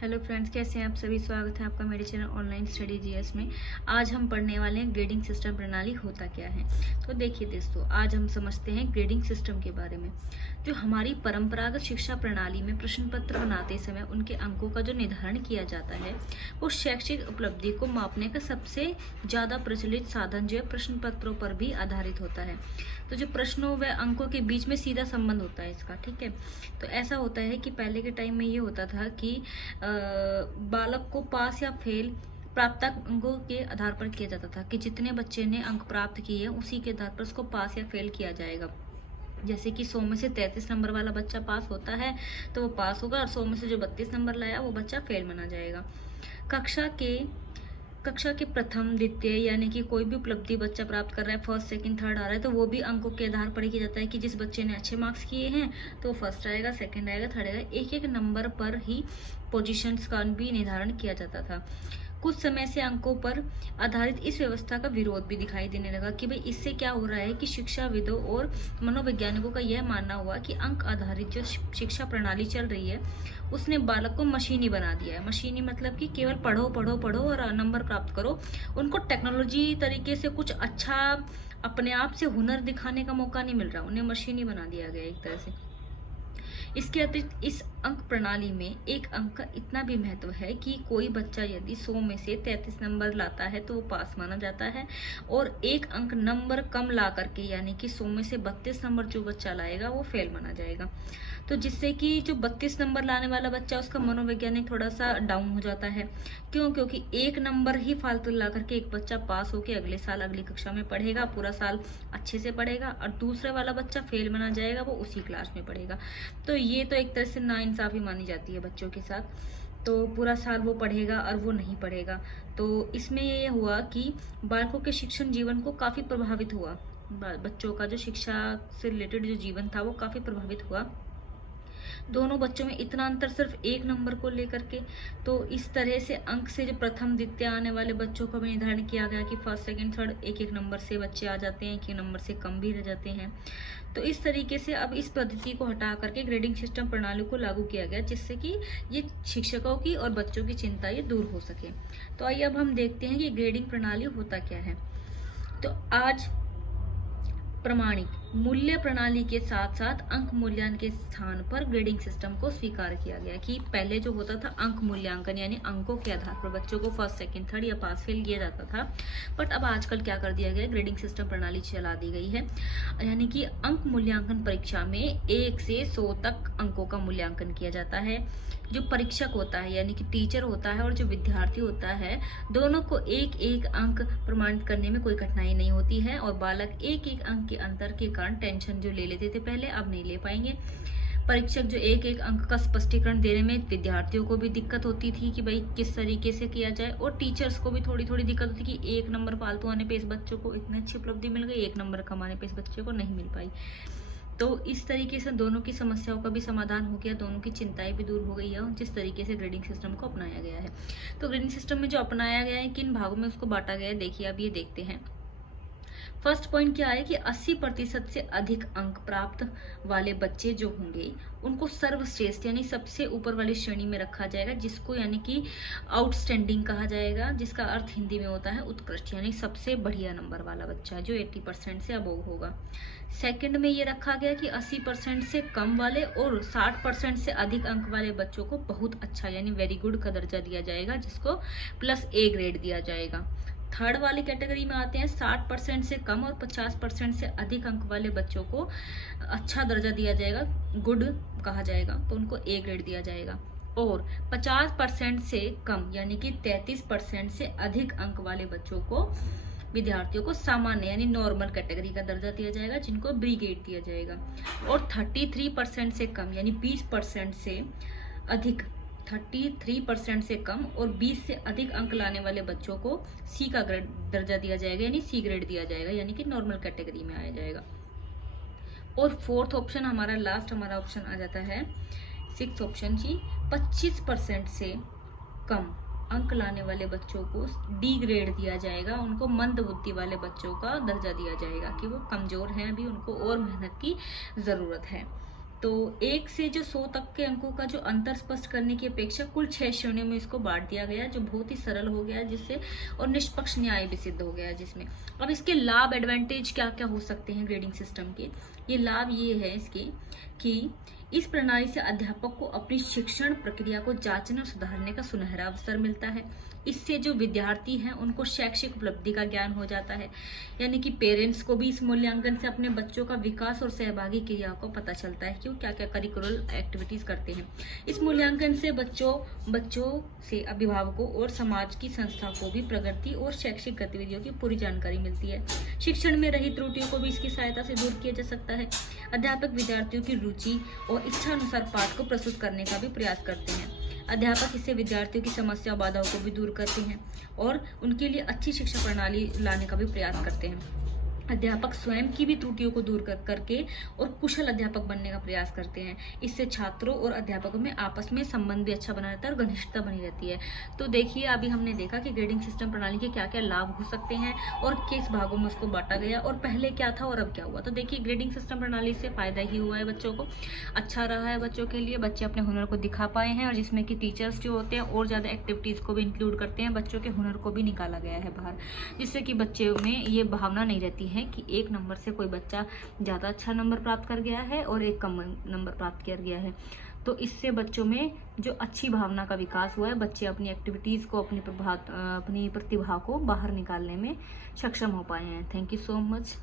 Hello friends, कैसे हैं आप सभी। स्वागत है आपका मेरे चैनल ऑनलाइन स्टडी जीएस में। आज हम पढ़ने वाले हैं ग्रेडिंग सिस्टम प्रणाली होता क्या है। तो देखिए दोस्तों, आज हम समझते हैं ग्रेडिंग सिस्टम के बारे में। जो हमारी परंपरागत शिक्षा प्रणाली में प्रश्न पत्र बनाते समय उनके अंकों का जो निर्धारण किया जाता है, वो शैक्षिक उपलब्धि को मापने का सबसे ज़्यादा प्रचलित साधन जो है प्रश्न पत्रों पर भी आधारित होता है। तो जो प्रश्नों व अंकों के बीच में सीधा संबंध होता है इसका, ठीक है। तो ऐसा होता है कि पहले के टाइम में ये होता था कि बालक को पास या फेल प्राप्त अंकों के आधार पर किया जाता था कि जितने बच्चे ने अंक प्राप्त किए उसी के आधार पर उसको पास या फेल किया जाएगा। जैसे कि 100 में से 33 नंबर वाला बच्चा पास होता है तो वो पास होगा, और 100 में से जो 32 नंबर लाया वो बच्चा फेल माना जाएगा। कक्षा के प्रथम द्वितीय यानी कि कोई भी उपलब्धि बच्चा प्राप्त कर रहा है, फर्स्ट सेकंड थर्ड आ रहा है, तो वो भी अंकों के आधार पर ही किया जाता है कि जिस बच्चे ने अच्छे मार्क्स किए हैं तो फर्स्ट आएगा, सेकंड आएगा, थर्ड आएगा। एक एक नंबर पर ही पोजीशंस का भी निर्धारण किया जाता था। कुछ समय से अंकों पर आधारित इस व्यवस्था का विरोध भी दिखाई देने लगा कि भाई इससे क्या हो रहा है कि शिक्षाविदों और मनोवैज्ञानिकों का यह मानना हुआ कि अंक आधारित जो शिक्षा प्रणाली चल रही है उसने बालक को मशीनी बना दिया है। मशीनी मतलब कि केवल पढ़ो पढ़ो पढ़ो और नंबर प्राप्त करो। उनको टेक्नोलॉजी तरीके से कुछ अच्छा अपने आप से हुनर दिखाने का मौका नहीं मिल रहा, उन्हें मशीनी बना दिया गया एक तरह से। इसके अतिरिक्त इस अंक प्रणाली में एक अंक का इतना भी महत्व है कि कोई बच्चा यदि 100 में से 33 नंबर लाता है तो वो पास माना जाता है, और एक अंक नंबर कम ला करके यानी कि 100 में से 32 नंबर जो बच्चा लाएगा वो फेल माना जाएगा। तो जिससे कि जो 32 नंबर लाने वाला बच्चा उसका मनोवैज्ञानिक थोड़ा सा डाउन हो जाता है। क्योंकि एक नंबर ही फालतू ला करके एक बच्चा पास होके अगले साल अगली कक्षा में पढ़ेगा, पूरा साल अच्छे से पढ़ेगा, और दूसरे वाला बच्चा फेल माना जाएगा, वो उसी क्लास में पढ़ेगा। तो ये तो एक तरह से नाइंसाफी मानी जाती है बच्चों के साथ। तो पूरा साल वो पढ़ेगा और वो नहीं पढ़ेगा। तो इसमें ये हुआ कि बालकों के शिक्षण जीवन को काफी प्रभावित हुआ। बच्चों का जो शिक्षा से रिलेटेड जो जीवन था वो काफी प्रभावित हुआ। दोनों बच्चों में इतना अंतर सिर्फ एक नंबर को लेकर के। तो इस तरह से अंक से जो प्रथम द्वितीय आने वाले बच्चों का भी निर्धारण किया गया कि फर्स्ट सेकंड थर्ड एक एक नंबर से बच्चे आ जाते हैं, एक एक नंबर से कम भी रह जाते हैं। तो इस तरीके से अब इस पद्धति को हटा करके ग्रेडिंग सिस्टम प्रणाली को लागू किया गया, जिससे कि ये शिक्षकों की और बच्चों की चिंता ये दूर हो सके। तो आइए अब हम देखते हैं कि ग्रेडिंग प्रणाली होता क्या है। तो आज प्रमाणिक मूल्य प्रणाली के साथ साथ अंक मूल्यांकन के स्थान पर ग्रेडिंग सिस्टम को स्वीकार किया गया। कि पहले जो होता था अंक मूल्यांकन यानी अंकों के आधार पर बच्चों को फर्स्ट सेकंड थर्ड या पास फेल किया जाता था, बट अब आजकल क्या कर दिया गया, ग्रेडिंग सिस्टम प्रणाली चला दी गई है। यानी कि अंक मूल्यांकन परीक्षा में 1 से 100 तक अंकों का मूल्यांकन किया जाता है। जो परीक्षक होता है यानी कि टीचर होता है और जो विद्यार्थी होता है, दोनों को एक एक अंक प्रमाणित करने में कोई कठिनाई नहीं होती है, और बालक एक एक अंक के अंतर के कारण टेंशन जो ले लेते थे पहले, अब नहीं ले पाएंगे। परीक्षक जो एक एक अंक का स्पष्टीकरण देने में विद्यार्थियों को भी दिक्कत होती थी कि भाई किस तरीके से किया जाए, और टीचर्स को भी थोड़ी थोड़ी दिक्कत होती कि एक नंबर फालतू आने पे इस बच्चों को इतनी अच्छी उपलब्धि मिल गई, एक नंबर कम आने पे इस बच्चे को नहीं मिल पाई। तो इस तरीके से दोनों की समस्याओं का भी समाधान हो गया, दोनों की चिंताएं भी दूर हो गई है जिस तरीके से ग्रेडिंग सिस्टम को अपनाया गया है। तो ग्रेडिंग सिस्टम में जो अपनाया गया है, किन भागों में उसको बांटा गया है, देखिए अब ये देखते हैं। फर्स्ट पॉइंट क्या है कि 80% से अधिक अंक प्राप्त वाले बच्चे जो होंगे उनको सर्वश्रेष्ठ यानी सबसे ऊपर वाली श्रेणी में रखा जाएगा, जिसको यानी कि आउटस्टैंडिंग कहा जाएगा, जिसका अर्थ हिंदी में होता है उत्कृष्ट, यानी सबसे बढ़िया नंबर वाला बच्चा है जो 80% से अबोव होगा। सेकंड में ये रखा गया कि 80% से कम वाले और 60% से अधिक अंक वाले बच्चों को बहुत अच्छा यानी वेरी गुड का दर्जा दिया जाएगा, जिसको +A ग्रेड दिया जाएगा। थर्ड वाली कैटेगरी में आते हैं 60% से कम और 50% से अधिक अंक वाले बच्चों को अच्छा दर्जा दिया जाएगा, गुड कहा जाएगा, तो उनको A ग्रेड दिया जाएगा। और 50% से कम यानी कि 33% से अधिक अंक वाले बच्चों को, विद्यार्थियों को सामान्य यानी नॉर्मल कैटेगरी का दर्जा दिया जाएगा, जिनको B ग्रेड दिया जाएगा। और 33% से कम यानी 20% से अधिक, 33% से कम और 20 से अधिक अंक लाने वाले बच्चों को C का ग्रेड दर्जा दिया जाएगा यानी C ग्रेड दिया जाएगा, यानी कि नॉर्मल कैटेगरी में आया जाएगा। और फोर्थ ऑप्शन हमारा लास्ट हमारा ऑप्शन आ जाता है, सिक्स ऑप्शन की 25% से कम अंक लाने वाले बच्चों को D ग्रेड दिया जाएगा, उनको मंद बुद्धि वाले बच्चों का दर्जा दिया जाएगा कि वो कमजोर हैं, अभी उनको और मेहनत की जरूरत है। तो 1 से जो 100 तक के अंकों का जो अंतर स्पष्ट करने की अपेक्षा कुल 6 श्रेणियों में इसको बांट दिया गया, जो बहुत ही सरल हो गया जिससे, और निष्पक्ष न्याय भी सिद्ध हो गया जिसमें। अब इसके लाभ, एडवांटेज क्या क्या हो सकते हैं ग्रेडिंग सिस्टम के। ये लाभ ये है इसके कि इस प्रणाली से अध्यापक को अपनी शिक्षण प्रक्रिया को जांचने और सुधारने का सुनहरा अवसर मिलता है। इससे जो विद्यार्थी हैं उनको शैक्षिक उपलब्धि का ज्ञान हो जाता है, यानी कि पेरेंट्स को भी इस मूल्यांकन से अपने बच्चों का विकास और सहभागी क्रिया को पता चलता है कि वो क्या क्या करिकुलर एक्टिविटीज करते हैं। इस मूल्यांकन से बच्चों से अभिभावकों और समाज की संस्था को भी प्रगति और शैक्षिक गतिविधियों की पूरी जानकारी मिलती है। शिक्षण में रही त्रुटियों को भी इसकी सहायता से दूर किया जा सकता है। अध्यापक विद्यार्थियों की रुचि और इच्छा अनुसार पाठ को प्रस्तुत करने का भी प्रयास करते हैं। अध्यापक इससे विद्यार्थियों की समस्या बाधाओं को भी दूर करते हैं और उनके लिए अच्छी शिक्षा प्रणाली लाने का भी प्रयास करते हैं। अध्यापक स्वयं की भी त्रुटियों को दूर करके और कुशल अध्यापक बनने का प्रयास करते हैं। इससे छात्रों और अध्यापकों में आपस में संबंध भी अच्छा बना रहता है और घनिष्ठता बनी रहती है। तो देखिए, अभी हमने देखा कि ग्रेडिंग सिस्टम प्रणाली के क्या क्या लाभ हो सकते हैं और किस भागों में उसको बांटा गया और पहले क्या था और अब क्या हुआ। तो देखिए, ग्रेडिंग सिस्टम प्रणाली से फायदा ही हुआ है बच्चों को, अच्छा रहा है बच्चों के लिए, बच्चे अपने हुनर को दिखा पाए हैं, और जिसमें कि टीचर्स जो होते हैं और ज़्यादा एक्टिविटीज़ को भी इंक्लूड करते हैं, बच्चों के हुनर को भी निकाला गया है बाहर, जिससे कि बच्चों में ये भावना नहीं रहती है कि एक नंबर से कोई बच्चा ज़्यादा अच्छा नंबर प्राप्त कर गया है और एक कम नंबर प्राप्त कर गया है। तो इससे बच्चों में जो अच्छी भावना का विकास हुआ है, बच्चे अपनी एक्टिविटीज़ को, अपनी प्रतिभा को बाहर निकालने में सक्षम हो पाए हैं। Thank you so much.